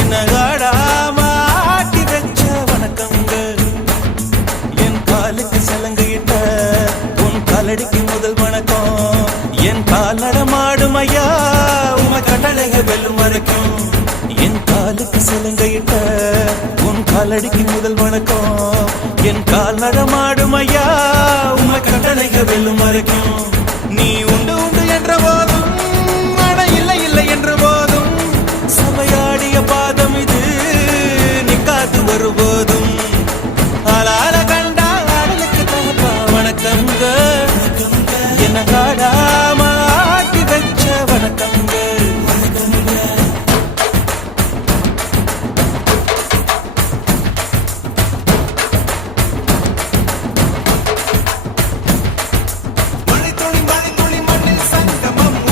என்ன ஆடாம ஆட்டி வச்ச வணக்கங்க. என் காலுக்கு சலங்கையிட்ட உன் காலடிக்கு முதல் வணக்கம். என் கால் நடமாடும் ஐயா உம கட்டளைக வெல்லும் வரைக்கும். என் காலுக்கு சலங்கையிட்ட உன் காலடிக்கு முதல் வணக்கம். என் கால் நடமாடும் ஐயா உம கட்டளைக வெல்லும் வரைக்கும்.